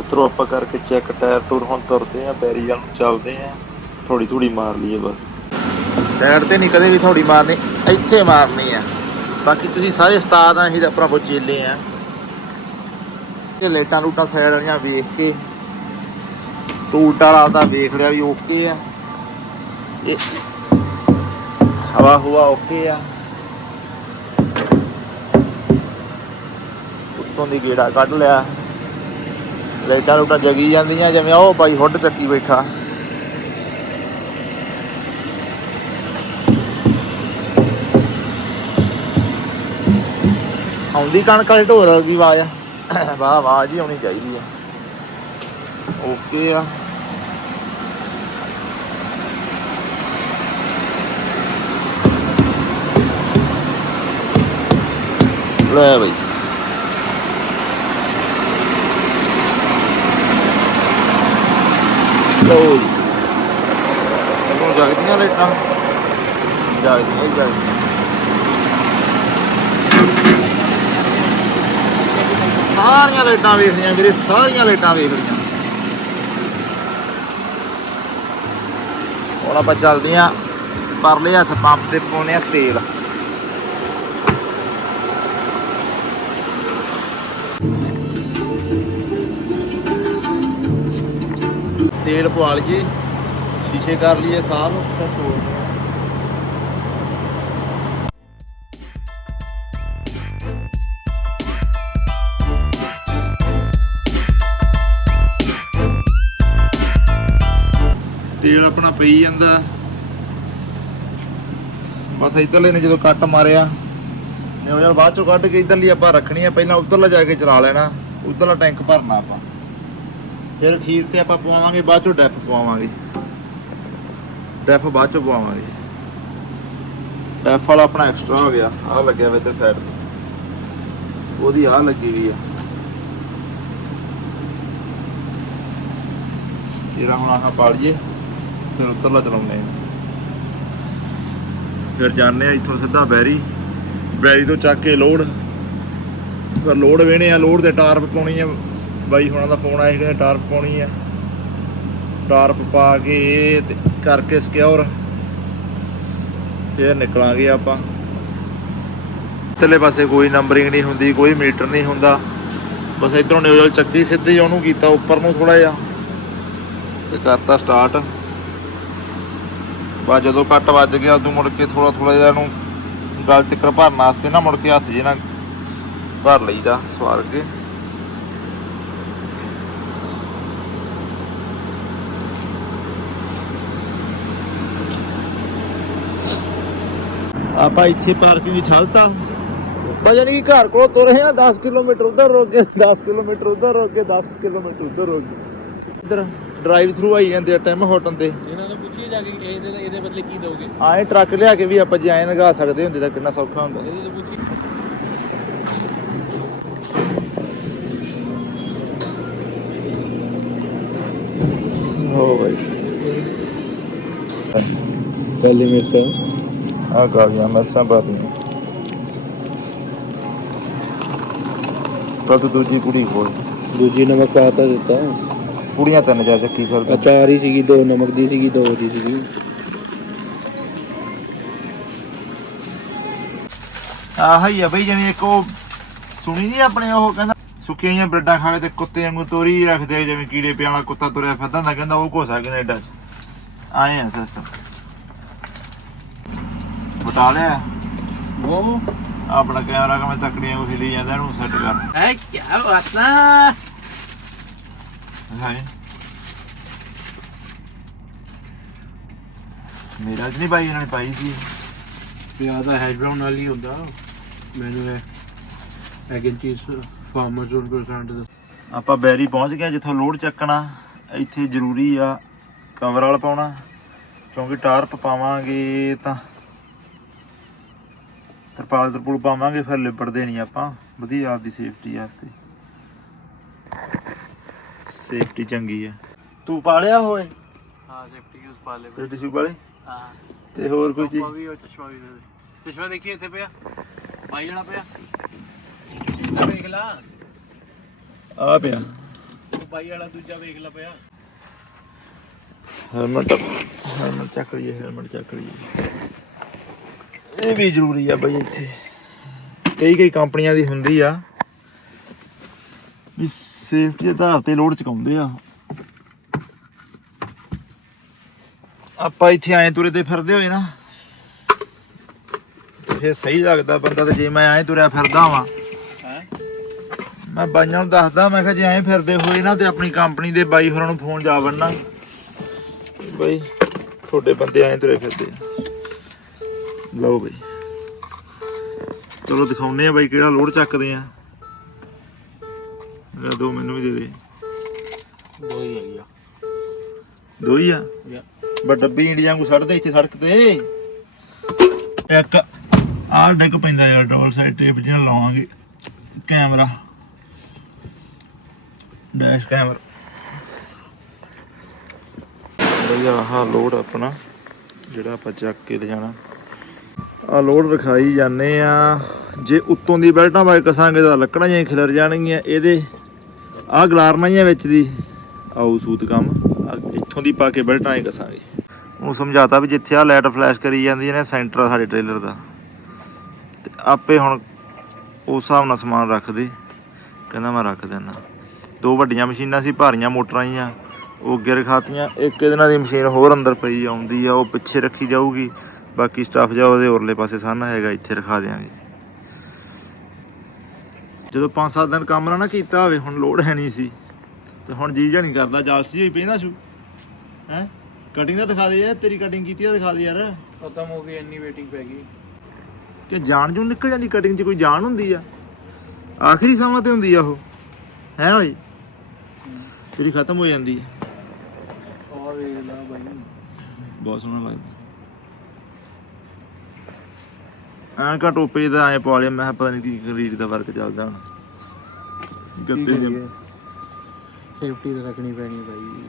ਮਿੱਤਰੋ, ਆਪਾਂ ਕਰਕੇ ਚੈੱਕ ਟਾਇਰ ਟੂਰ ਹੁਣ ਤੁਰਦੇ ਆ ਬੈਰੀ ਵੱਲ ਨੂੰ ਚੱਲਦੇ ਆ ਥੋੜੀ ਥੋੜੀ ਮਾਰ ਲਈਏ ਬਸ। ਸਾਈਡ ਤੇ ਨਹੀਂ, ਕਦੇ ਵੀ ਥੋੜੀ ਮਾਰਨੀ, ਇੱਥੇ ਮਾਰਨੀ ਆ। ਬਾਕੀ ਤੁਸੀਂ ਸਾਰੇ ਉਸਤਾਦ ਆ, ਅਸੀਂ ਤਾਂ ਭਰਾਵੋ ਚੇਲੇ ਆ। ਇਹ ਲੇਟਾਂ ਲੂਟਾਂ ਸਾਈਡ ਵਾਲੀਆਂ ਵੇਖ ਕੇ, ਟੂਟ ਵਾਲਾ ਆਪਦਾ ਵੇਖ ਲਿਆ ਵੀ ਓਕੇ ਆ। ਇਹ ਹਵਾ ਹੁਆ ਓਕੇ ਆ। ਉੱਤੋਂ ਦੀ ਗੇੜਾ ਕੱਢ ਲਿਆ। ਲਾਈਟਾਂ ਲੂਟਾਂ ਜਗੀ ਜਾਂਦੀਆਂ, ਜਿਵੇਂ ਉਹ ਬਾਈ ਹੁੱਡ ਚੱਕੀ ਬੈਠਾ। ਆਉਂਦੀ ਕਣਕ ਵਾਲੀ ਢੋਰ ਵਰਗੀ ਆਵਾਜ਼ ਆ। ਵਾਹ, ਆਵਾਜ਼ ਹੀ ਆਉਣੀ ਚਾਹੀਦੀ ਆ। ਓਕੇ ਆ। ਲੈ ਬਈ। ਲੋ ਜੀ ਇਹਨੂੰ ਜਗਦੀਆਂ ਲਾਈਟਾਂ ਜਗਦੀਆਂ ਹੀ ਜਗਦੀਆਂ। ਸਾਰੀਆਂ ਲਾਈਟਾਂ ਵੇਖ ਲਈਆਂ ਵੀਰੇ, ਸਾਰੀਆਂ ਲਾਈਟਾਂ ਵੇਖ ਲਈਆਂ। ਹੁਣ ਆਪਾਂ ਚੱਲਦੇ ਆਂ ਪਰਲੇ ਹੱਥ ਪੰਪ ਤੇ ਪਾਉਣੇ ਆ ਤੇਲ। ਤੇਲ ਪਵਾ ਲਈਏ, ਸ਼ੀਸ਼ੇ ਕਰ ਲਈਏ ਸਾਫ਼। ਫਿਰ ਤੋੜਦੇ ਆ ਤੇਲ ਆਪਣਾ ਪਈ ਜਾਂਦਾ। ਬਸ ਇਧਰਲੇ ਨੇ ਜਦੋਂ ਕੱਟ ਮਾਰਿਆ, ਨੇ ਯਾਰ ਬਾਅਦ ਚੋਂ ਕੱਢ ਕੇ ਇਧਰਲੀ ਆਪਾਂ ਰੱਖਣੀ ਆ, ਪਹਿਲਾਂ ਉਧਰਲਾ ਜਾ ਕੇ ਚਲਾ ਲੈਣਾ, ਉਧਰਲਾ ਟੈਂਕ ਭਰਨਾ ਆਪਾਂ। ਫਿਰ ਖੀਰ ਤੇ ਆਪਾਂ ਪਵਾਵਾਂਗੇ, ਬਾਅਦ ਚੋਂ ਡੈਫ ਪਵਾਵਾਂਗੇ। ਡੈਫ ਬਾਅਦ ਚੋਂ ਪਵਾਵਾਂਗੇ। ਡੈਫ ਵਾਲਾ ਆਪਣਾ ਐਕਸਟਰਾ ਹੋ ਗਿਆ, ਆਹ ਲੱਗਿਆ ਵੇ ਤੇ ਸਾਈਡ ਤੇ। ਉਹਦੀ ਆਹ ਲੱਗੀ ਵੀ ਆ। ਜਿਹੜਾ ਹੁਣ ਆਹ ਪਾ ਫਿਰ ਉੱਤਰਲਾ ਚਲਾਉਂਦੇ ਆ। ਫਿਰ ਜਾਂਦੇ ਆ ਇੱਥੋਂ ਸਿੱਧਾ ਬੈਰੀ। ਬੈਰੀ ਤੋਂ ਚੱਕ ਕੇ ਲੋਡ। ਫਿਰ ਲੋਡ ਵੇਣੇ ਆ, ਲੋਡ ਦੇ ਟਾਰਪ ਪਾਉਣੀ ਆ। ਬਾਈ ਹੁਣਾਂ ਦਾ ਫੋਨ ਆਇਆ ਸੀ, ਕਹਿੰਦੇ ਟਾਰਪ ਪਾਉਣੀ ਆ। ਟਾਰਪ ਪਾ ਕੇ ਇਹ ਕਰਕੇ ਸਿਕਿਉਰ ਫਿਰ ਨਿਕਲਾਂਗੇ ਆਪਾਂ। ਥੱਲੇ ਪਾਸੇ ਕੋਈ ਨੰਬਰਿੰਗ ਨਹੀਂ ਹੁੰਦੀ, ਕੋਈ ਮੀਟਰ ਨਹੀਂ ਹੁੰਦਾ। ਬਸ ਇਧਰੋਂ ਨਿਊਜ਼ਲ ਚੱਕੀ ਸਿੱਧੀ ਉਹਨੂੰ ਕੀਤਾ, ਉੱਪਰ ਨੂੰ ਥੋੜਾ ਜਿਹਾ। ਤੇ ਕਰਤਾ ਸਟਾਰਟ ਬਾ ਜਦੋਂ ਕੱਟ ਵੱਜ ਗਿਆ, ਉਦੋਂ ਮੁੜ ਕੇ ਥੋੜਾ ਥੋੜਾ ਜਿਹਾ ਇਹਨੂੰ ਗਲ ਤਿੱਕਰ ਭਰਨ ਵਾਸਤੇ ਨਾ, ਮੁੜ ਕੇ ਹੱਥ ਜੇ ਨਾਲ ਭਰ ਲਈਦਾ ਸਵਾਰ ਕੇ। ਆਪਾਂ ਇੱਥੇ ਪਾਰਕਿੰਗ ਛਲਤਾ ਬਜਣੀ ਘਰ ਕੋਲ ਤੁਰੇ ਆ 10 ਕਿਲੋਮੀਟਰ ਉਧਰ ਰੁਕ ਗਏ 10 ਕਿਲੋਮੀਟਰ ਉਧਰ ਰੁਕ ਗਏ 10 ਕਿਲੋਮੀਟਰ ਉਧਰ ਰੁਕ ਗਏ। ਇਧਰ ਡਰਾਈਵ ਥਰੂ ਆਈ ਜਾਂਦੇ ਆ ਟਾਈਮ ਹੋਟਨ ਤੇ ਇਹਨਾਂ ਨੂੰ ਪੁੱਛੀਏ ਜਾ ਕੇ ਇਹਦੇ ਇਹਦੇ ਬਦਲੇ ਕੀ ਦੋਗੇ ਆਏ ਟਰੱਕ ਲਿਆ ਕੇ ਵੀ ਆਪਾਂ ਜੇ ਐਂ ਲਗਾ ਸਕਦੇ ਹੁੰਦੇ ਤਾਂ ਕਿੰਨਾ ਸੌਖਾ ਹੁੰਦਾ। ਇਹਦੇ ਤੋਂ ਪੁੱਛੀ ਹੋ ਬਾਈ। ਕਾਲੀ ਮਿਰਚ ਆ ਗਾਲੀਆਂ ਮੈਸਾਂ ਬਾਦੀਆਂ ਕਦ ਦੂਜੀ ਕੁੜੀ ਕੋਲ ਦੂਜੀ ਨਮਕ ਪਾਤਾ ਦਿੱਤਾ। ਕੁੜੀਆਂ ਤਿੰਨ ਜਾ ਚੱਕੀ ਫਿਰਦੇ ਅਚਾਰ ਹੀ ਸੀਗੀ ਦੋ ਨਮਕ ਦੀ ਸੀਗੀ ਦੋ ਦੀ ਸੀਗੀ। ਆਹ ਹੀ ਆ ਬਈ ਜਿਵੇਂ ਇੱਕ ਉਹ ਸੁਣੀ ਨਹੀਂ ਆਪਣੇ ਉਹ ਕਹਿੰਦਾ ਸੁੱਕੀਆਂ ਜਿਹੀਆਂ ਬ੍ਰੈਡਾਂ ਖਾ ਤੇ ਕੁੱਤੇ ਵਾਂਗੂ ਤੋਰੀ ਰੱਖਦੇ ਜਿਵੇਂ ਕੀੜੇ ਪਿਆਂ ਵਾਲਾ ਕੁੱਤਾ ਤੁਰਿਆ ਫਿਰਦਾ ਹੁੰਦਾ ਕਹਿੰਦਾ ਉਹ ਕੋਸਾ ਕੈਨੇਡਾ ਚ। ਆਏ ਆ ਸਿਸਟਮ ਬਤਾ ਲਿਆ। ਉਹ। ਆਪਣਾ ਕੈਮਰਾ ਕਿਵੇਂ ਤਕੜੀਆਂ ਕੋ ਹਿਲੀ ਜਾਂਦਾ ਇਹਨੂੰ ਸੈੱਟ ਕਰ। ਹੈ ਕੀ ਬਾਤ ਨਾ ਹਾਂ ਮੇਰਾ ਨਹੀਂ ਪਾਈ ਇਹਨਾਂ ਨੇ ਪਾਈ ਸੀ। ਪਿਆ ਦਾ ਹੈਸ਼ ਬ੍ਰਾਊਨ ਵਾਲੀ ਹੁੰਦਾ। ਮੈਨੂੰ ਇਹ ਐਗ ਐਂਡ ਚੀਜ਼ ਫਾਰਮਰਸ 1% ਦਾ ਆਪਾਂ ਬੈਰੀ ਪਹੁੰਚ ਗਏ ਜਿੱਥੋਂ ਲੋਡ ਚੱਕਣਾ। ਇੱਥੇ ਜ਼ਰੂਰੀ ਆ ਕਵਰ ਵਾਲ ਪਾਉਣਾ। ਕਿਉਂਕਿ ਟਾਰਪ ਪਾਵਾਂਗੇ ਤਾਂ ਤਰਪਾਲ ਤਰਪੂਲ ਪਾਵਾਂਗੇ ਫਿਰ ਲਿਬੜਦੇ ਨਹੀਂ ਆਪਾਂ। ਵਧੀਆ ਆਪਦੀ ਸੇਫਟੀ ਵਾਸਤੇ। ਸੇਫਟੀ ਚੰਗੀ ਆ। ਤੂੰ ਪਾਲਿਆ ਹੋਏ ਹਾਂ ਸੇਫਟੀ ਯੂਜ਼ ਪਾ ਲੈ ਸੇਫਟੀ ਸ਼ੂ ਵਾਲੇ? ਹਾਂ। ਤੇ ਹੋਰ ਕੋਈ ਚੀਜ਼? ਵੀ ਉਹ ਚਸ਼ਮਾ ਵੀ ਦੇ ਦੇ। ਚਸ਼ਮਾ ਦੇਖੀ ਇੱਥੇ ਪਿਆ? ਪਾਈ ਜਾਣਾ ਪਿਆ? ਇੱਥੇ ਵੇਖ ਲਾ। ਆ ਪਿਆ। ਉਹ ਬਾਈ ਵਾਲਾ ਦੂਜਾ ਵੇਖ ਲਾ ਪਿਆ। ਹੈਲਮਟ ਹੈਲਮਟ ਚੱਕ ਲਈਏ ਹੈਲਮਟ ਚੱਕ ਲਈਏ। ਇਹ ਵੀ ਜ਼ਰੂਰੀ ਆ ਬਈ ਇੱਥੇ। ਕਈ ਕਈ ਕੰਪਨੀਆਂ ਦੀ ਹੁੰਦੀ ਆ ਵੀ ਸੇਫਟੀ ਦੇ ਆਧਾਰ ਤੇ ਲੋਡ ਚੁਕਾਉਂਦੇ ਆ। ਆਪਾਂ ਇੱਥੇ ਆਏ ਤੁਰੇ ਤੇ ਫਿਰਦੇ ਹੋਏ ਨਾ ਫਿਰ ਸਹੀ ਲੱਗਦਾ ਬੰਦਾ ਤੇ ਜੇ ਮੈਂ ਐਂ ਤੁਰਿਆ ਫਿਰਦਾ ਵਾਂ। ਮੈਂ ਬਾਈਆਂ ਨੂੰ ਦੱਸਦਾ ਮੈਂ ਕਿਹਾ ਜੇ ਐਂ ਫਿਰਦੇ ਹੋਏ ਨਾ ਤੇ ਆਪਣੀ ਕੰਪਨੀ ਦੇ ਬਾਈ ਹੋਰਾਂ ਨੂੰ ਫੋਨ ਜਾ ਵੜਨਾ। ਬਈ ਤੁਹਾਡੇ ਬੰਦੇ ਐਂ ਤੁਰੇ ਫਿਰਦੇ ਆ। ਲਓ ਬਈ। ਚਲੋ ਦਿਖਾਉਨੇ ਆ ਬਾਈ ਕਿਹੜਾ ਲੋਡ ਚੱਕਦੇ ਆ। ਲੈ ਦੋ ਮੈਨੂੰ ਵੀ ਦੇ ਦੇ। ਦੋ ਹੀ ਹੈਗੀ ਆ। ਦੋ ਹੀ ਆ? ਬਸ ਡੱਬੀ ਇੰਡੀਆ ਨੂੰ ਸੜਦੇ ਇੱਥੇ ਸੜਕ ਤੇ। ਇੱਕ ਆਹ ਡਿੱਗ ਪੈਂਦਾ ਯਾਰ ਡਬਲ ਸਾਈਡ ਟੇਪ ਜਿਹੜਾ ਲਾਵਾਂਗੇ। ਕੈਮਰਾ। ਡੈਸ਼ ਕੈਮਰਾ ਬਈ ਆਹ ਲੋਡ ਆਪਣਾ ਜਿਹੜਾ ਆਪਾਂ ਚੱਕ ਕੇ ਲਿਜਾਣਾ। ਆ ਲੋਡ ਰਖਾਈ ਜਾਂਦੇ ਆ। ਜੇ ਉੱਤੋਂ ਦੀ ਬੈਲਟਾਂ ਬਾਈ ਕਸਾਂਗੇ ਤਾਂ ਲੱਕੜਾਂ ਜਿਹੀਆਂ ਖਿਲਰ ਜਾਣਗੀਆਂ। ਇਹਦੇ ਆਹ ਗਲਾਰਨਾਂ ਜਿਹੀਆਂ ਵਿੱਚ ਦੀ। ਆਉ ਸੂਤ ਕੰਮ। ਇੱਥੋਂ ਦੀ ਪਾ ਕੇ ਬੈਲਟਾਂ ਹੀ ਕਸਾਂਗੇ। ਉਹ ਸਮਝਾਤਾ ਵੀ ਜਿੱਥੇ ਆ ਲਾਈਟ ਫਲੈਸ਼ ਕਰੀ ਜਾਂਦੀ ਹੈ ਨਾ, ਸੈਂਟਰ ਆ ਸਾਡੇ ਟ੍ਰੇਲਰ ਦਾ। ਤੇ ਆਪੇ ਹੁਣ ਉਸ ਹਿਸਾਬ ਨਾਲ ਸਮਾਨ ਰੱਖ ਦੇ ਕਹਿੰਦਾ ਮੈਂ ਰੱਖ ਦਿੰਦਾ। ਦੋ ਵੱਡੀਆਂ ਮਸ਼ੀਨਾਂ ਸੀ, ਭਾਰੀਆਂ ਮੋਟਰਾਂ ਜੀਆਂ। ਉਹ ਅੱਗੇ ਰਖਾਤੀਆਂ। ਇੱਕ ਇਹਦੇ ਨਾਲ ਦੀ ਮਸ਼ੀਨ ਹੋਰ ਅੰਦਰ ਪਈ ਆਉਂਦੀ ਆ। ਉਹ ਪਿੱਛੇ ਰੱਖੀ ਜਾਊਗੀ। ਬਾਕੀ ਸਟਾਫ ਜਾ ਉਹਦੇ ਉਰਲੇ ਪਾਸੇ ਸਾਨਾ ਹੈਗਾ ਇੱਥੇ ਰਖਾ ਦਿਆਂਗੇ। ਜਦੋਂ 5-7 ਦਿਨ ਕੰਮ ਨਾ ਕੀਤਾ ਹੋਵੇ ਹੁਣ ਲੋਡ ਹੈ ਨਹੀਂ ਸੀ। ਤੇ ਹੁਣ ਜੀ ਜਾ ਨਹੀਂ ਕਰਦਾ ਜਾਲਸੀ ਹੋਈ ਪਈ ਨਾ ਸ਼ੂ। ਹੈ? ਕਟਿੰਗ ਤਾਂ ਦਿਖਾ ਦੇ ਯਾਰ ਤੇਰੀ ਕਟਿੰਗ ਕੀਤੀ ਆ ਦਿਖਾ ਦੇ ਯਾਰ। ਖਤਮ ਹੋ ਗਈ ਇੰਨੀ ਵੇਟਿੰਗ ਪੈ ਗਈ। ਕਿ ਜਾਨ ਜੂ ਨਿਕਲ ਜਾਂਦੀ ਕਟਿੰਗ 'ਚ ਕੋਈ ਜਾਨ ਹੁੰਦੀ ਆ। ਆਖਰੀ ਸਮਾਂ ਤੇ ਹੁੰਦੀ ਆ ਉਹ। ਹੈ ਓਏ ਤੇਰੀ ਖਤਮ ਹੋ ਜਾਂਦੀ ਆ। ਆ ਵੇਖ ਲਾ ਬਾਈ। ਬਹੁਤ ਸੋਹਣਾ ਲੱਗਦਾ। ਐਨਕਾ ਟੋਪੇ ਦਾ ਐ ਪਾ ਲਿਆ ਮੈਂ ਕਿਹਾ ਪਤਾ ਨਹੀਂ ਕੀ ਕਰੀਰ ਦਾ ਵਰਕ ਚੱਲਦਾ ਹੁਣ। ਗੱਤੇ ਜਿਹੇ ਸੇਫਟੀ ਤਾਂ ਰੱਖਣੀ ਪੈਣੀ ਬਾਈ।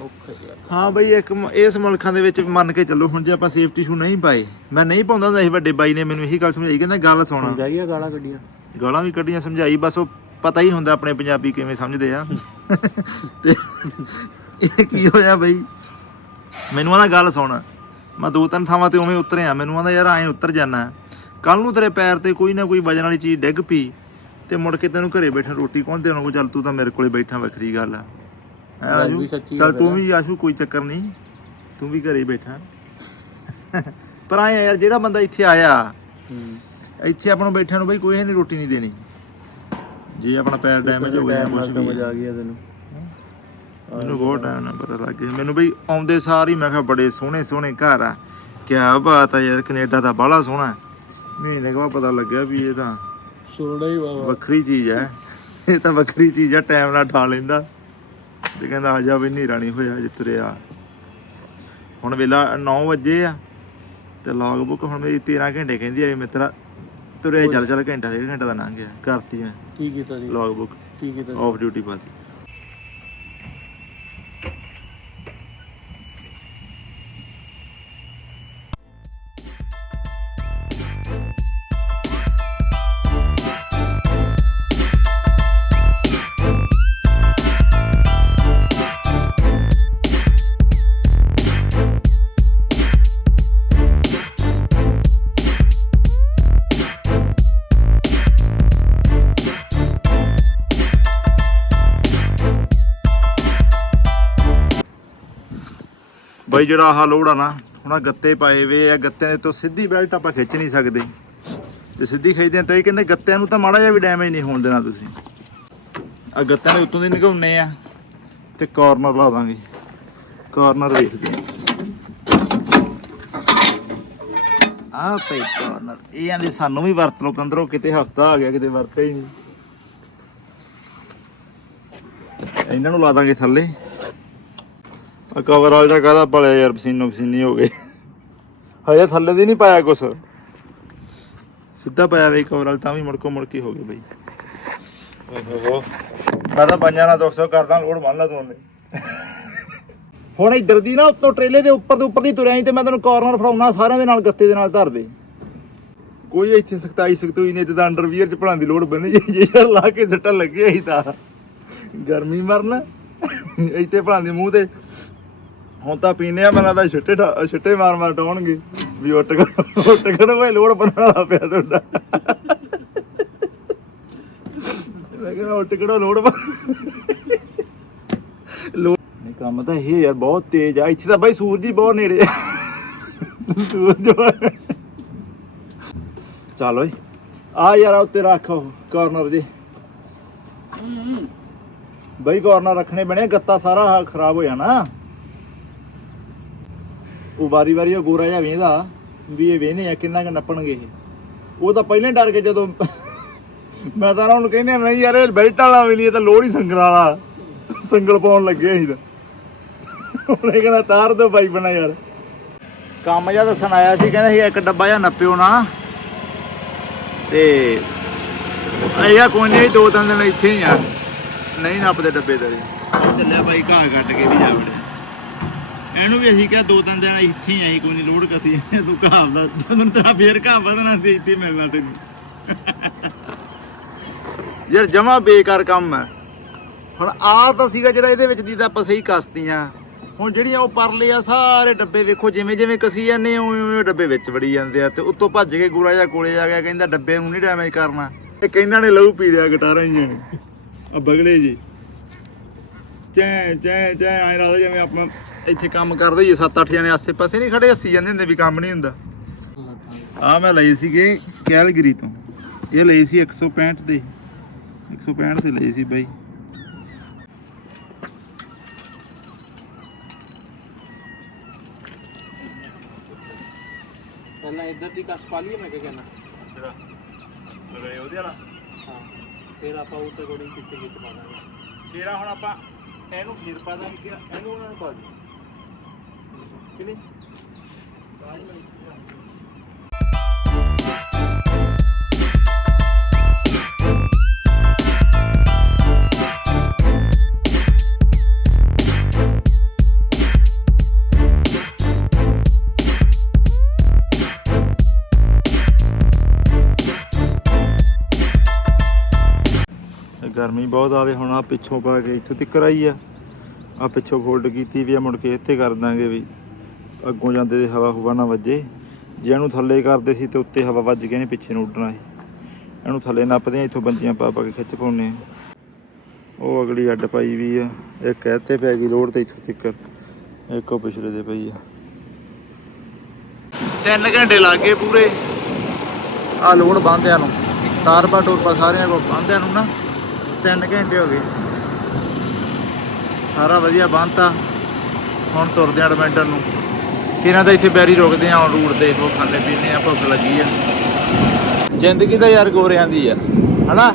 ਔਖਾ ਹਾਂ ਬਈ ਇੱਕ ਮ- ਇਸ ਮੁਲਕਾਂ ਦੇ ਵਿੱਚ ਮੰਨ ਕੇ ਚੱਲੋ ਹੁਣ ਜੇ ਆਪਾਂ ਸੇਫਟੀ ਸ਼ੂ ਨਹੀਂ ਪਾਏ ਮੈਂ ਨਹੀਂ ਪਾਉਂਦਾ ਹੁੰਦਾ ਸੀ ਵੱਡੇ ਬਾਈ ਨੇ ਮੈਨੂੰ ਇਹੀ ਗੱਲ ਸਮਝਾਈ ਕਹਿੰਦਾ ਗੱਲ ਸੁਣ। ਸਮਝਾਈਆ ਗਾਲਾਂ ਕੱਢੀਆਂ। ਗਾਲਾਂ ਵੀ ਕੱਢੀਆਂ ਸਮਝਾਈ ਬਸ ਉਹ ਪਤਾ ਹੀ ਹੁੰਦਾ ਆਪਣੇ ਪੰਜਾਬੀ ਕਿਵੇਂ ਸਮਝਦੇ ਆ। ਤੇ ਇਹ ਕੀ ਹੋਇਆ ਬਈ? ਮੈਨੂੰ ਆਂਦਾ ਗੱਲ ਸੁਣ। ਮੈਂ ਦੋ ਤਿੰਨ ਥਾਵਾਂ ਤੇ ਉਵੇਂ ਉਤਰਿਆ। ਮੈਨੂੰ ਆਂਦਾ ਯਾਰ ਐਂ ਉਤਰ ਜਾਣਾ ਕੱਲ ਨੂੰ ਤੇਰੇ ਪੈਰ ਤੇ ਕੋਈ ਨਾ ਕੋਈ ਵਜਨ ਵਾਲੀ ਚੀਜ਼ ਡਿੱਗ ਪਈ ਤੇ ਮੁੜ ਕੇ ਤੈਨੂੰ ਘਰੇ ਬੈਠਾ ਰੋਟੀ ਕੌਣ ਦੇਣਾ? ਕੋਈ ਚੱਲ ਤੂੰ ਤਾਂ ਮੇਰੇ ਕੋਲੇ ਬੈਠਾ ਵੱਖਰੀ ਗੱਲ ਆ। ਚੱਲ ਤੂੰ। ਵੀ ਆਸ਼ੂ ਕੋਈ ਚੱਕਰ ਨਹੀਂ। ਤੂੰ ਵੀ ਘਰੇ ਬੈਠਾ। ਪਰ ਆਇਆ ਯਾਰ ਜਿਹੜਾ ਬੰਦਾ ਇੱਥੇ ਆਇਆ ਇੱਥੇ ਆਪਾਂ ਨੂੰ ਬੈਠਿਆਂ ਨੂੰ ਬਈ ਕੋਈ ਨਹੀਂ ਰੋਟੀ ਨਹੀਂ ਦੇਣੀ। ਜੇ ਆਪਣਾ ਪੈਰ ਡੈਮੇਜ ਹੋ ਗਿਆ ਕੁਝ ਵੀ ਆ। ਗਿਆ ਤੈਨੂੰ। ਮੈਨੂੰ ਬਹੁਤ ਟਾਈਮ ਨਾਲ ਪਤਾ ਲੱਗ ਗਿਆ। ਮੈਨੂੰ ਬਈ ਆਉਂਦੇ ਸਾਰ ਹੀ ਮੈਂ ਕਿਹਾ ਬੜੇ ਸੋਹਣੇ ਸੋਹਣੇ ਘਰ ਆ। ਕਿਆ ਬਾਤ ਆ ਯਾਰ ਕੈਨੇਡਾ ਤਾਂ ਬਾਹਲਾ ਸੋਹਣਾ। ਮਹੀਨੇ ਕੁ ਪਤਾ ਲੱਗਿਆ ਵੀ ਇਹ ਤਾਂ ਸੋਣਾ ਹੀ ਬਾਬਾ। ਵੱਖਰੀ ਚੀਜ਼ ਹੈ। ਇਹ ਤਾਂ ਵੱਖਰੀ ਚੀਜ਼ ਆ ਟਾਈਮ ਨਾਲ ਠਾ ਲੈਂਦਾ। ਤੇ ਕਹਿੰਦਾ ਆ ਜਾ ਵੀ ਹਨੇਰਾ ਨਹੀਂ ਹੋਇਆ ਜਿ ਤੁਰਿਆ। ਹੁਣ ਵੇਲਾ 9 ਵਜੇ ਆ ਤੇ ਲੌਗ ਬੁੱਕ ਹੁਣ ਮੇਰੀ 13 ਘੰਟੇ ਕਹਿੰਦੀ ਆ ਵੀ ਮਿੱਤਰਾ ਤੁਰਿਆ ਚੱਲ ਚੱਲ ਘੰਟਾ ਡੇਢ ਘੰਟਾ ਦਾ ਲੰਘ ਗਿਆ। ਕਰਤੀ ਮੈਂ ਕੀ ਕੀਤਾ ਸੀ ਲੌਗ ਬੁੱਕ ਕੀ ਕੀਤਾ? ਆਫ ਡਿਊਟੀ ਪਾਤੀ। ਬਾਈ ਜਿਹੜਾ ਆਹ ਲੋਡ ਆ ਨਾ, ਹੁਣ ਆਹ ਗੱਤੇ ਪਾਏ ਵੇ ਆ, ਗੱਤਿਆਂ ਦੇ ਤੋਂ ਸਿੱਧੀ ਬੈਲਟ ਆਪਾਂ ਖਿੱਚ ਨਹੀਂ ਸਕਦੇ। ਤੇ ਸਿੱਧੀ ਖਿੱਚਦੇ ਤਾਂ ਇਹ ਕਹਿੰਦੇ ਗੱਤਿਆਂ ਨੂੰ ਤਾਂ ਮਾੜਾ ਜਿਹਾ ਵੀ ਡੈਮੇਜ ਨਹੀਂ ਹੋਣ ਦੇਣਾ ਤੁਸੀਂ। ਆ ਗੱਤਿਆਂ ਦੇ ਉੱਤੋਂ ਦੀ ਨਿਗਾਉਨੇ ਆ, ਤੇ ਕਾਰਨਰ ਲਾ ਦਾਂਗੇ। ਕਾਰਨਰ ਵੇਖਦੇ ਆ। ਪਈ ਕਾਰਨਰ ਇਹ ਆਂਦੇ ਸਾਨੂੰ ਵੀ ਵਰਤ ਲਓ ਕੰਦਰੋਂ ਕਿਤੇ ਹਫਤਾ ਆ ਗਿਆ, ਕਿਤੇ ਵਰਤਿਆ ਹੀ ਨਹੀਂ। ਇਹਨਾਂ ਨੂੰ ਲਾ ਦਾਂਗੇ ਥੱਲੇ। ਆ ਕਵਰ ਵਾਲ ਦਾ ਕਾਹਦਾ ਭਲਿਆ ਯਾਰ ਪਸੀਨੋ ਪਸੀਨੀ ਹੋ ਗਏ ਹਜੇ ਥੱਲੇ ਦੀ ਨਹੀਂ ਪਾਇਆ ਕੁਛ। ਸਿੱਧਾ ਪਾਇਆ ਬਈ ਕਵਰ ਵਾਲ ਤਾਂ ਵੀ ਮੁੜਕੋ ਮੁੜਕੀ ਹੋ ਗਏ ਬਈ। ਓਹੋ। ਮੈਂ ਤਾਂ ਪੰਜਾਂ ਨਾਲ 200 ਕਰਦਾ ਲੋਡ ਮੰਨ ਲਾ ਤੂੰ ਹੁਣ। ਇੱਧਰ ਦੀ ਨਾ ਉੱਤੋਂ ਟ੍ਰੇਲੇ ਦੇ ਉੱਪਰ ਦੇ ਉੱਪਰ ਦੀ ਤੁਰਿਆ ਤੇ ਮੈਂ ਤੈਨੂੰ ਕਾਰਨਰ ਫੜਾਉਣਾ ਸਾਰਿਆਂ ਦੇ ਨਾਲ ਗੱਤੇ ਦੇ ਨਾਲ ਧਰ ਦੇ ਕੋਈ ਇੱਥੇ ਸਖਤਾਈ ਸਖਤੂਈ ਨਹੀਂ ਤੇ ਤਾਂ ਅੰਡਰਵੀਅਰ ਚ ਪੜਾਉਣ ਦੀ ਲੋੜ ਬਣੀ ਜੇ ਯਾਰ ਲਾ ਕੇ ਸੱਟਾਂ ਲੱਗੇ ਹੀ ਤਾਂ। ਗਰਮੀ ਮਰਨ ਇੱਥੇ ਭਲਾਂਦੀ ਮੂੰਹ ਤੇ ਹੁਣ ਤਾਂ ਪੀਨੇ ਆ ਮੈਨੂੰ ਲੱਗਦਾ ਛਿੱਟੇ ਠਾ- ਛਿੱਟੇ ਮਾਰ ਮਾਰ ਟਾਉਣਗੇ ਵੀ ਉੱਟ ਖੜੋ ਉੱਟ ਖੜੋ ਭਾਈ ਲੋੜ ਵਾਲਾ ਪਿਆ ਤੁਹਾਡਾ। ਕਿਹਾ ਉੱਟ ਖੜੋ ਲੋੜ ਬਣ- ਲੋੜ ਨਹੀਂ ਕੰਮ ਤਾਂ ਇਹ ਯਾਰ ਬਹੁਤ ਤੇਜ਼ ਆ। ਇੱਥੇ ਤਾਂ ਬਾਈ ਸੂਰਜ ਹੀ ਬਹੁਤ ਨੇੜੇ ਆ। ਸੂਰਜ ਚੱਲ ਓਏ ਆ ਯਾਰ ਆਹ ਉੱਤੇ ਰੱਖ ਕਾਰਨਰ ਜੇ ਬਈ ਕਾਰਨਰ ਰੱਖਣੇ ਬਣੇ ਗੱਤਾ ਸਾਰਾ ਖਰਾਬ ਹੋ ਜਾਣਾ ਉਹ ਵਾਰੀ ਵਾਰੀ ਉਹ ਗੋਰਾ ਜਿਹਾ ਵੇਂਦਾ ਵੀ ਇਹ ਵੇਹਨੇ ਆ, ਕਿੰਨਾ ਕੁ ਨੱਪਣਗੇ ਇਹ। ਉਹ ਤਾਂ ਪਹਿਲਾਂ ਹੀ ਡਰ ਕੇ ਜਦੋਂ ਮੈਂ ਤਾਂ ਉਹਨੂੰ ਕਹਿੰਦੇ ਨਹੀਂ ਯਾਰ, ਇਹ ਬੈਲਟ ਵਾਲਾ ਵੀ ਨਹੀਂ, ਇਹ ਤਾਂ ਲੋੜ ਸੰਗਲ ਵਾਲਾ। ਸੰਗਲ ਪਾਉਣ ਲੱਗੇ ਸੀ ਤਾਂ। ਉਹਨੇ ਕਹਿੰਦਾ ਤਾਰ ਦੋ ਬਾਈ ਬਣਾ ਯਾਰ। ਕੰਮ ਜਿਹਾ ਦੱਸਣ ਆਇਆ ਸੀ, ਕਹਿੰਦਾ ਸੀ ਇੱਕ ਡੱਬਾ ਜਿਹਾ ਨੱਪਿਓ ਨਾ। ਤੇ ਆਇਆ ਕੋਈ ਨਹੀਂ, ਦੋ ਤਿੰਨ ਦਿਨ ਇੱਥੇ ਹੀ ਆ। ਨਹੀਂ ਨੱਪਦੇ ਡੱਬੇ ਤੇ ਚੱਲਿਆ ਬਾਈ, ਘਾਹ ਕੱਟ ਕੇ ਵੀ ਜਾ ਇਹਨੂੰ ਵੀ ਅਸੀਂ ਕਿਹਾ ਦੋ ਤਿੰਨ ਦਿਨ ਇੱਥੇ ਹੀ ਆਈ, ਕੋਈ ਨਹੀਂ ਲੋਡ ਕਸੀ। ਤੂੰ ਘਾਹ ਦਾ ਜਦੋਂ ਤੇਰਾ ਫੇਰ ਘਾਹ ਵਧਣਾ ਸੀ, ਇੱਥੇ ਮਿਲਣਾ ਤੈਨੂੰ। ਯਾਰ ਜਮਾ ਬੇਕਾਰ ਕੰਮ ਹੈ। ਹੁਣ ਆਹ ਤਾਂ ਸੀਗਾ ਜਿਹੜਾ ਇਹਦੇ ਵਿੱਚ ਦੀ ਤਾਂ ਆਪਾਂ ਸਹੀ ਕਸਤੀਆਂ। ਹੁਣ ਜਿਹੜੀਆਂ ਉਹ ਪਰਲੇ ਆ, ਸਾਰੇ ਡੱਬੇ ਵੇਖੋ, ਜਿਵੇਂ ਜਿਵੇਂ ਕਸੀ ਜਾਂਦੇ ਉਵੇਂ ਉਵੇਂ ਡੱਬੇ ਵਿੱਚ ਵੜੀ ਜਾਂਦੇ ਆ ਤੇ ਉੱਤੋਂ ਭੱਜ ਕੇ ਗੋਰਾ ਜਾ ਕੋਲੇ ਜਾ ਗਿਆ, ਕਹਿੰਦਾ ਡੱਬੇ ਨੂੰ ਨਹੀਂ ਡੈਮੇਜ ਕਰਨਾ। ਤੇ ਕਹਿੰਦਾ ਨੇ ਲਹੂ ਪੀ ਲਿਆ ਗਟਾਰਾਂ ਹੀ ਨੇ। ਆ ਬਗਲੇ ਜੀ। ਚੈ ਚੈ ਚੈ ਐਂ ਲੱਗਦਾ ਜਿਵੇਂ ਆਪਾਂ ਇੱਥੇ ਕੰਮ ਕਰਦੇ ਹੀ 7-8 ਜਣੇ ਆਸੇ ਪਾਸੇ ਨਹੀਂ ਖੜੇ ਹੱਸੀ ਜਾਂਦੇ ਹੁੰਦੇ ਵੀ ਕੰਮ ਨਹੀਂ ਹੁੰਦਾ। ਆ ਮੈਂ ਲਈ ਸੀਗੇ ਕੈਲਗਰੀ ਤੋਂ। ਇਹ ਲਈ ਸੀ 165 ਦੇ। 165 ਤੇ ਲਈ ਸੀ ਬਾਈ। ਪਹਿਲਾਂ ਇੱਧਰ ਦੀ ਕਸ ਪਾ ਲਈਏ ਮੈਂ ਕਿਹਾ ਕਹਿਣਾ। ਲਗਾਏ ਉਹਦੇ ਵਾਲਾ? ਹਾਂ। ਫਿਰ ਆਪਾਂ ਉਸ ਅਕੋਰਡਿੰਗ ਪਿੱਛੇ ਖਿੱਚ ਪਾ ਦਾਂਗੇ ਤੇਰਾ ਹੁਣ ਆਪਾਂ ਇਹਨੂੰ ਫੇਰ ਪਾ ਦਾਂਗੇ ਕਿ ਇਹਨੂੰ ਉਹਨਾਂ ਨੂੰ ਪਾ ਦੇ ਕਿ ਨਹੀਂ? ਗਰਮੀ ਬਹੁਤ ਆਵੇ ਹੁਣ ਆ ਪਿੱਛੋਂ ਪਾ ਕੇ ਇੱਥੋਂ ਤੱਕ ਆਈ ਆ। ਆ ਪਿੱਛੋਂ ਫੋਲਡ ਕੀਤੀ ਵੀ ਆ, ਮੁੜ ਕੇ ਇੱਥੇ ਕਰ ਦਾਂਗੇ ਵੀ। ਅੱਗੋਂ ਜਾਂਦੇ ਤੇ ਹਵਾ ਹੁਵਾ ਨਾ ਵੱਜੇ। ਜੇ ਇਹਨੂੰ ਥੱਲੇ ਕਰਦੇ ਸੀ ਤੇ ਉੱਤੇ ਹਵਾ ਵੱਜ ਕੇ ਨੇ, ਪਿੱਛੇ ਨੂੰ ਉੱਡਣਾ ਸੀ। ਇਹਨੂੰ ਥੱਲੇ ਨੱਪਦੇ ਆ, ਇੱਥੋਂ ਬੰਦੀਆਂ ਪਾ ਪਾ ਕੇ ਖਿੱਚ ਪਾਉਨੇ ਆ। ਉਹ ਅਗਲੀ ਅੱਡ ਪਾਈ ਵੀ ਆ। ਇੱਕ ਇੱਥੇ ਪੈ ਗਈ ਲੋੜ ਤੇ ਇੱਥੋਂ ਤੱਕ ਇੱਕੋ ਪਿਛਲੇ ਦੇ ਪਈ ਆ। 3 ਘੰਟੇ ਲੱਗ ਗਏ ਪੂਰੇ। ਆ ਲੋੜ ਬੰਦਿਆਂ ਨੂੰ। ਤਾਰਬਾ ਟੋਰਪਾ ਸਾਰਿਆਂ ਕੋ ਬੰਦਿਆਂ ਨੂੰ ਨਾ। 3 ਘੰਟੇ ਹੋ ਗਏ। ਸਾਰਾ ਵਧੀਆ ਬੰਨਤਾ ਹੁਣ ਤੁਰਦੇ ਆ ਐਡਮੈਂਟਰ ਨੂੰ। ਕਿਹਨਾਂ ਦਾ ਇੱਥੇ ਬੈਰੀ ਰੁਕਦੇ ਆ ਹੁਣ ਰੂਟ ਤੇ ਉਹ ਖਾਣੇ ਪੀਣੇ ਆ, ਭੁੱਖ ਲੱਗੀ ਆ। ਜ਼ਿੰਦਗੀ ਤਾਂ ਯਾਰ ਗੋਰਿਆਂ ਦੀ ਆ, ਹਨਾ?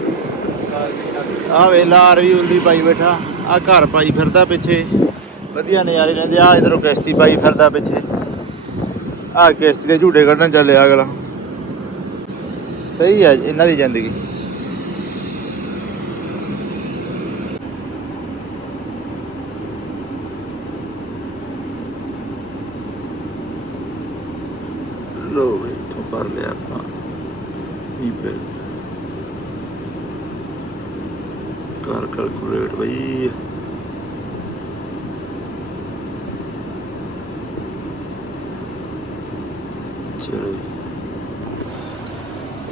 ਆ ਵੇ ਲਾਰ ਵੀ ਉਲਦੀ ਪਾਈ ਬੈਠਾ, ਆ ਘਰ ਪਾਈ ਫਿਰਦਾ ਪਿੱਛੇ। ਵਧੀਆ ਨਜ਼ਾਰੇ ਲੈਂਦੇ, ਆ ਇਧਰੋਂ ਕਿਸ਼ਤੀ ਪਾਈ ਫਿਰਦਾ ਪਿੱਛੇ। ਆ ਕਿਸ਼ਤੀ ਦੇ ਝੂਟੇ ਕੱਢਣ ਚੱਲਿਆ ਅਗਲਾ। ਸਹੀ ਹੈ ਇਹਨਾਂ ਦੀ ਜ਼ਿੰਦਗੀ। ਲੋ ਵੀ ਤੋਂ ਪਰ ਲਿਆ ਕੈਲਕੂਲੇਟ ਬਈ। ਚਲੋ।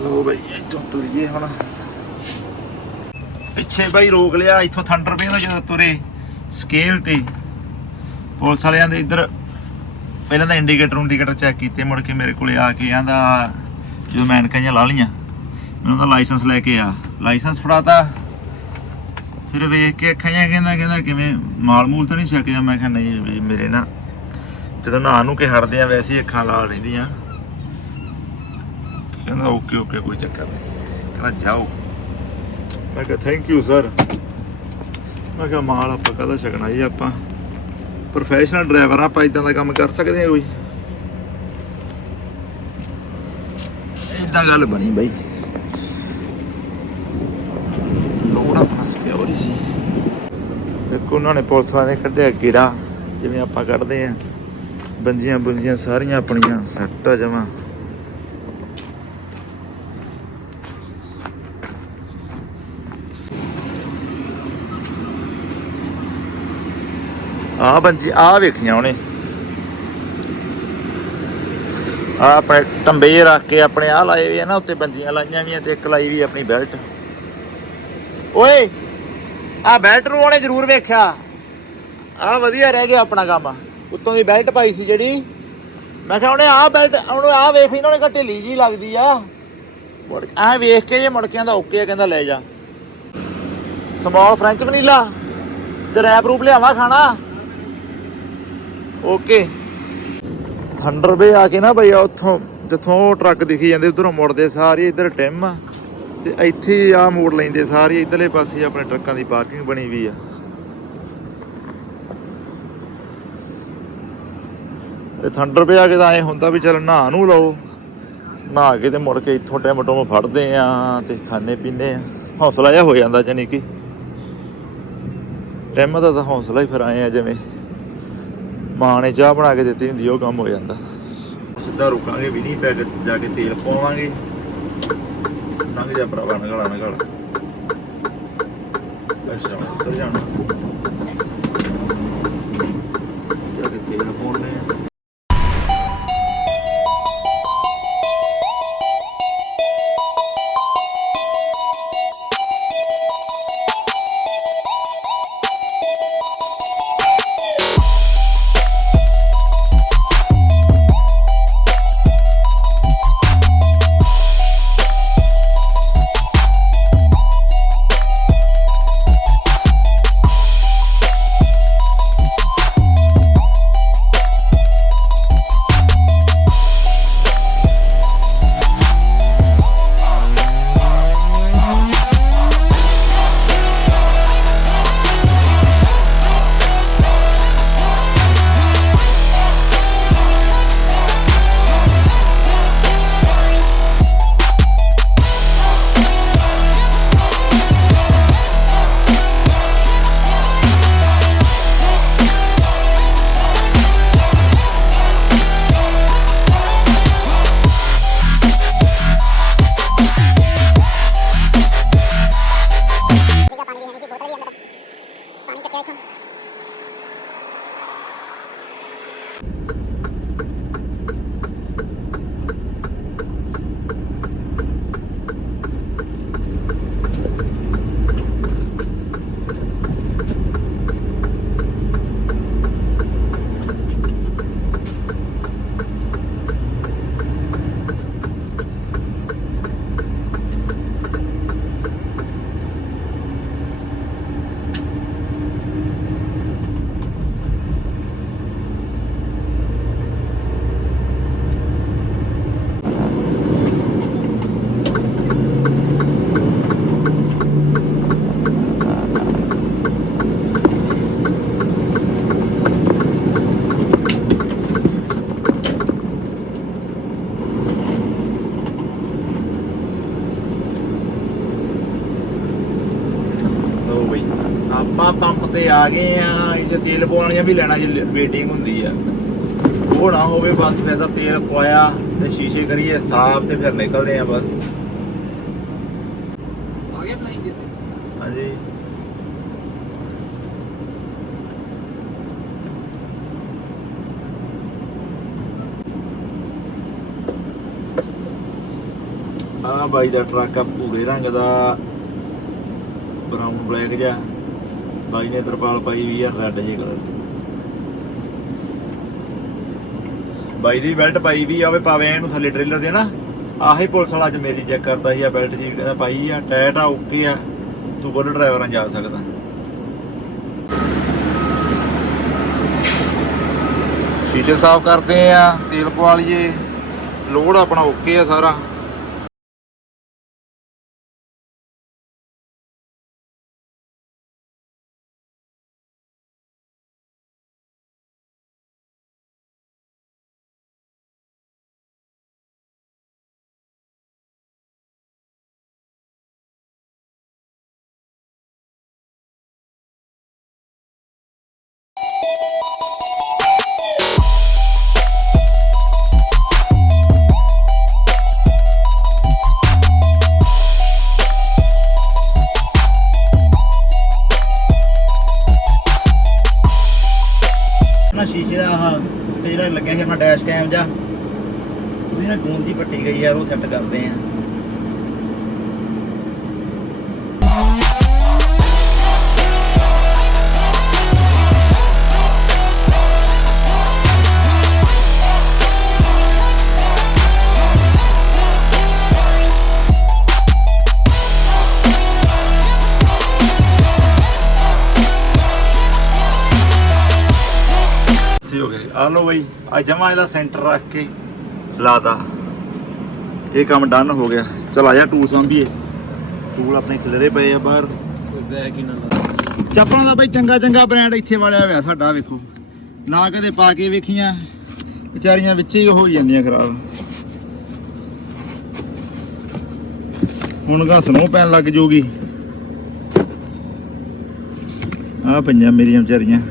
ਲੋ ਬਈ, ਇੱਥੋਂ ਤੁਰੀਏ ਹੁਣ। ਪਿੱਛੇ ਬਾਈ ਰੋਕ ਲਿਆ, ਇੱਥੋਂ ਥੰਡਰ ਪੇ ਜਦੋਂ ਤੁਰੇ। ਸਕੇਲ ਤੇ। ਪੁਲਿਸ ਵਾਲਿਆਂ ਦੇ ਇੱਧਰ ਪਹਿਲਾਂ ਤਾਂ ਇੰਡੀਕੇਟਰ ਇੰਡੀਕੇਟਰ ਚੈੱਕ ਕੀਤੇ, ਮੁੜ ਕੇ ਮੇਰੇ ਕੋਲੇ ਆ ਕੇ ਆਂਦਾ, ਜਦੋਂ ਮੈਂ ਐਨਕਾਂ ਲਾ ਲੀਆਂ ਮੈਨੂੰ ਤਾਂ ਲਾਇਸੈਂਸ ਲੈ ਕੇ ਆ। ਲਾਇਸੈਂਸ ਫੜਾਤਾ। ਫਿਰ ਵੇਖ ਕੇ ਅੱਖਾਂ ਜਿਹਾ ਕਹਿੰਦਾ ਕਹਿੰਦਾ ਕਿਵੇਂ ਮਾਲ ਮੂਲ ਤਾਂ ਨਹੀਂ ਛਕਿਆ? ਮੈਂ ਕਿਹਾ, ਨਹੀਂ ਮੇਰੇ ਨਾ, ਜਦੋਂ ਨਹਾ ਨੂੰ ਕੇ ਹਟਦੇ ਆ, ਵੈਸੇ ਹੀ ਅੱਖਾਂ ਲਾਲ ਰਹਿੰਦੀਆਂ। ਕਹਿੰਦਾ, ਓਕੇ ਓਕੇ, ਕੋਈ ਚੱਕਰ ਨਹੀਂ। ਕਹਿੰਦਾ, ਜਾਓ। ਮੈਂ ਕਿਹਾ ਥੈਂਕ ਯੂ ਸਰ ਮੈਂ ਕਿਹਾ, ਮਾਲ ਆਪਾਂ ਕਦਾ ਛਕਣਾ ਜੀ ਆਪਾਂ? ਪ੍ਰੋਫੈਸ਼ਨਲ ਡਰਾਈਵਰ ਆ, ਆਪਾਂ ਇਦਾਂ ਦਾ ਕੰਮ ਕਰ ਸਕਦੇ ਹਾਂ ਕੋਈ? ਇਦਾਂ ਗੱਲ ਬਣੀ ਬਈ। ਲੋੜ ਆਪਣਾ ਸਿਕਿਉਰ ਹੀ ਸੀ ਇੱਕ ਉਹਨਾਂ ਨੇ ਪੁਲਿਸ ਵਾਲਿਆਂ ਨੇ ਕੱਢਿਆ ਕੀੜਾ ਜਿਵੇਂ ਆਪਾਂ ਕੱਢਦੇ ਆ ਬੰਜੀਆਂ ਬੁੰਜੀਆਂ ਸਾਰੀਆਂ ਆਪਣੀਆਂ, ਸੱਟ ਆ ਜਮਾਂ। ਆ ਬੰਜੀ ਆ ਵੇਖੀਆਂ ਉਹਨੇ। ਆ ਆਪਣੇ ਟੰਬੇ ਰੱਖ ਕੇ ਆਪਣੇ ਆ ਲਾਏ ਵੀ ਆ ਨਾ, ਉੱਤੇ ਬੰਜੀਆਂ ਲਾਈਆਂ ਵੀ ਆ ਤੇ ਇੱਕ ਲਾਈ ਵੀ ਆਪਣੀ ਬੈਲਟ। ਓਏ ਆ ਬੈਲਟ ਨੂੰ ਉਹਨੇ ਜ਼ਰੂਰ ਵੇਖਿਆ। ਆ ਵਧੀਆ ਰਹਿ ਗਿਆ ਆਪਣਾ ਕੰਮ। ਉੱਤੋਂ ਦੀ ਬੈਲਟ ਪਾਈ ਸੀ ਜਿਹੜੀ। ਮੈਂ ਕਿਹਾ ਉਹਨੇ ਆ ਬੈਲਟ, ਉਹਨੇ ਆ ਵੇਖ ਇਹਨਾਂ ਨੇ ਕਾ ਢਿੱਲੀ ਲੱਗਦੀ ਆ। ਮੁੜ ਐ ਵੇਖ ਕੇ ਜੇ ਮੁੜਕਿਆਂ ਦਾ ਓਕੇ ਕਹਿੰਦਾ ਲੈ ਜਾ। ਸਮਾਲ ਫ੍ਰੈਂਚ ਵਨੀਲਾ ਤੇ ਰੈਪ ਰੂਪ ਲਿਆਵਾਂ ਖਾਣਾ? ਓਕੇ। ਥੰਡਰ ਬੇ ਆ ਕੇ ਨਾ ਬਈ ਉੱਥੋਂ ਜਿੱਥੋਂ ਉਹ ਟਰੱਕ ਦਿਖੀ ਜਾਂਦੇ, ਉਧਰੋਂ ਮੁੜਦੇ ਸਾਰੇ ਇੱਧਰ ਟਿਮ ਆ। ਤੇ ਇੱਥੇ ਆ ਮੋੜ ਲੈਂਦੇ ਸਾਰੇ, ਇਧਰਲੇ ਪਾਸੇ ਆਪਣੇ ਟਰੱਕਾਂ ਦੀ ਪਾਰਕਿੰਗ ਬਣੀ ਵੀ ਆ। ਇਹ ਥੰਡਰ ਪੇ ਆ ਕੇ ਤਾਂ ਐ ਹੁੰਦਾ ਵੀ ਚੱਲ ਨਹਾ ਨੂੰ ਲਓ। ਨਹਾ ਕੇ ਤੇ ਮੁੜ ਕੇ ਇੱਥੋਂ ਟਿਮ ਟੋਮ ਫੜਦੇ ਆ ਤੇ ਖਾਣੇ ਪੀਂਦੇ ਆ। ਹੌਸਲਾ ਜਿਹਾ ਹੋ ਜਾਂਦਾ ਜਾਨੀ ਕਿ। ਟਿਮ ਦਾ ਤਾਂ ਹੌਸਲਾ ਹੀ ਫਿਰ ਆਏ ਆ ਜਿਵੇਂ। ਮਾਂ ਨੇ ਚਾਹ ਬਣਾ ਕੇ ਦਿੱਤੀ ਹੁੰਦੀ, ਉਹ ਕੰਮ ਹੋ ਜਾਂਦਾ। ਸਿੱਧਾ ਰੁਕਾਂਗੇ, ਵੀ ਨਹੀਂ ਪੈਗ ਜਾ ਕੇ ਤੇਲ ਪਾਵਾਂਗੇ ਲੰਘ ਜਾ ਭਰਾਵਾ, ਨਗਲਾ, ਨਗਲ। ਅੱਛਾ ਉੱਤਰ ਜਾਣਾ। ਆ ਗਏ ਆ ਇਹ ਤੇਲ ਪਵਾਉਣ ਵਾਲੀਆਂ ਵੀ ਲੈਣਾ ਜੇ ਵੇਟਿੰਗ ਹੁੰਦੀ ਆ। ਉਹ ਨਾ ਹੋਵੇ ਬਸ ਫਿਰ ਤਾਂ ਤੇਲ ਪਵਾਇਆ ਤੇ ਸ਼ੀਸ਼ੇ ਕਰੀਏ ਸਾਫ਼ ਤੇ ਫਿਰ ਨਿਕਲਦੇ ਆ ਬਸ। ਆ ਗਿਆ ਫਲਾਈਂਗ ਹਾਂਜੀ। ਆ ਬਾਈ ਦਾ ਟਰੱਕ ਆ ਭੂਰੇ ਰੰਗ ਦਾ ਬਰਾਊਨ ਬਲੈਕ ਜਿਹਾ। ਬਾਈ ਨੇ ਤਰਪਾਲ ਪਾਈ ਵੀ ਆ ਰੈੱਡ ਜਿਹੇ ਕਲਰ ਦੀ। ਬਾਈ ਦੀ ਬੈਲਟ ਪਾਈ ਵੀ ਆ ਪਾਵੇ ਇਹਨੂੰ ਥੱਲੇ ਟ੍ਰੇਲਰ ਦੇ ਨਾ। ਆਹੀ ਪੁਲਿਸ ਵਾਲਾ ਅੱਜ ਮੇਰੀ ਚੈੱਕ ਕਰਦਾ ਸੀ, ਆ ਬੈਲਟ ਜੀ ਕਹਿੰਦਾ ਪਾਈ ਆ ਟਾਇਟ ਆ ਓਕੇ ਆ, ਤੂੰ ਬੁੱਲ ਡਰਾਈਵਰਾਂ ਜਾ ਸਕਦਾ। ਸ਼ੀਸ਼ੇ ਸਾਫ਼ ਕਰਦੇ ਆ, ਤੇਲ ਪਵਾ ਲਈਏ। ਲੋਡ ਆਪਣਾ ਓਕੇ ਆ ਸਾਰਾ। ਲੱਗਿਆ ਸੀ ਆਪਣਾ ਡੈਸ਼ ਕੈਮ ਜਾ ਉਹਦੀ ਨਾ ਗੂੰਦ ਦੀ ਪੱਟੀ ਗਈ ਯਾਰ, ਉਹ ਸੈੱਟ ਕਰਦੇ ਆ। ਆ ਲਓ ਬਈ, ਆ ਜਮਾ ਇਹਦਾ ਸੈਂਟਰ ਰੱਖ ਕੇ ਲਾਦਾ ਇਹ ਕੰਮ ਡਨ ਹੋ ਗਿਆ। ਚਲ ਆ ਜਾ ਟੂਲ ਸੰਭੀਏ। ਟੂਲ ਆਪਣੇ ਖਿਲਰੇ ਪਏ ਆ ਬਾਹਰ। ਚੱਪਲਾਂ ਦਾ ਬਈ ਚੰਗਾ ਚੰਗਾ ਬ੍ਰਾਂਡ ਇੱਥੇ ਵਾਲਿਆ ਹੋਇਆ ਸਾਡਾ, ਵੇਖੋ। ਨਾ ਕਦੇ ਪਾ ਕੇ ਵੇਖੀਆਂ। ਵਿਚਾਰੀਆਂ ਵਿੱਚ ਹੀ ਹੋ ਜਾਂਦੀਆਂ ਖਰਾਬ। ਹੁਣ ਗਾ ਸਨੋ ਪੈਣ ਲੱਗ ਜੂਗੀ। ਆ ਪਈਆਂ ਮੇਰੀਆਂ ਵਿਚਾਰੀਆਂ।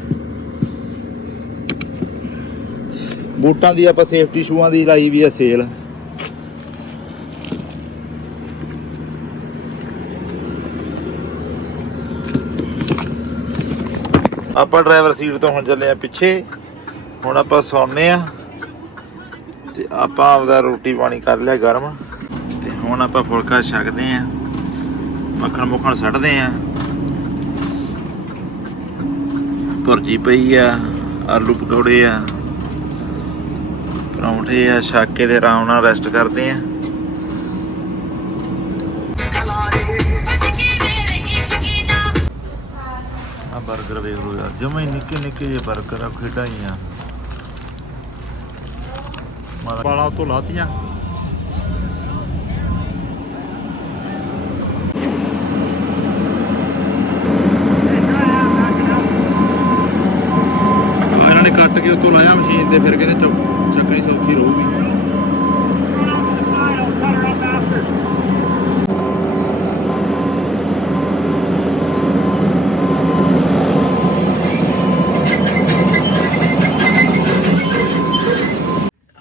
ਬੂਟਾਂ ਦੀ ਆਪਾਂ ਸੇਫਟੀ ਸ਼ੂਆਂ ਦੀ ਲਾਈ ਵੀ ਆ ਸੇਲ ਆਪਾਂ ਡਰਾਈਵਰ ਸੀਟ ਤੋਂ ਹੁਣ ਚੱਲੇ ਆ ਪਿੱਛੇ। ਹੁਣ ਆਪਾਂ ਸੌਂਨੇ ਆ ਤੇ ਆਪਾਂ ਆਪਦਾ ਰੋਟੀ ਪਾਣੀ ਕਰ ਲਿਆ ਗਰਮ। ਤੇ ਹੁਣ ਆਪਾਂ ਫੁਲਕਾ ਛਕਦੇ ਆ। ਮੱਖਣ ਮੁੱਖਣ ਸੱਟਦੇ ਆ। ਭੁਰਜੀ ਪਈ ਆ, ਆਲੂ ਪਕੌੜੇ ਆ। ਪਰੌਂਠੇ ਆ, ਛੱਕ ਕੇ ਆਰਾਮ ਨਾਲ ਰੈਸਟ ਕਰਦੇ ਆ। ਆ 버ਗਰ ਵੇਖ ਲੋ ਯਾਰ, ਜਮੇ ਨਿੱਕੇ ਨਿੱਕੇ ਜਿਹੇ 버ਗਰ ਆ, ਖੇਡਾਂ ਹੀ ਆ। ਬਾਲਾਂ ਤੋਂ ਲਾਤੀਆਂ ਆਹ ਇਹਨਾਂ ਨੇ ਕੱਟ ਕੇ ਉੱਤੋਂ ਲਾਇਆ ਮਸ਼ੀਨ ਤੇ ਫਿਰ ਕਹਿੰਦੇ ਚੁੱਕ ਚੱਕਣੀ ਸੌਖੀ ਰਹੂਗੀ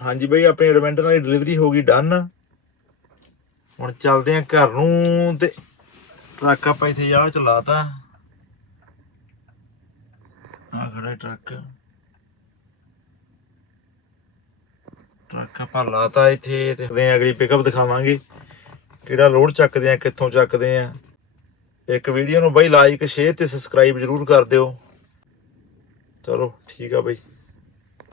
ਹਾਂਜੀ ਬਈ ਆਪਣੀ ਐਡਵੈਂਟਰ ਵਾਲੀ ਡਿਲੀਵਰੀ ਹੋ ਗਈ ਡਨ ਹੁਣ ਚੱਲਦੇ ਆਂ ਘਰ ਨੂੰ ਤੇ ਟਰੱਕ ਆਪਾਂ ਇੱਥੇ ਯਾਰ ਚਲਾਤਾ। ਆ ਖੜਾ ਟਰੱਕ। ਟਰੱਕ ਆਪਾਂ ਲਾਤਾ ਇੱਥੇ ਤੇ ਦੇਖਦੇ ਅਗਲੀ ਪਿਕਅਪ ਦਿਖਾਵਾਂਗੇ ਕਿਹੜਾ ਲੋਡ ਚੱਕਦੇ ਆ ਕਿੱਥੋਂ ਚੱਕਦੇ ਆ ਇੱਕ ਵੀਡੀਓ ਨੂੰ ਬਈ ਲਾਈਕ ਸ਼ੇਅਰ ਤੇ ਸਬਸਕ੍ਰਾਈਬ ਜਰੂਰ ਕਰ ਦਿਓ। ਚਲੋ, ਠੀਕ ਆ ਬਈ।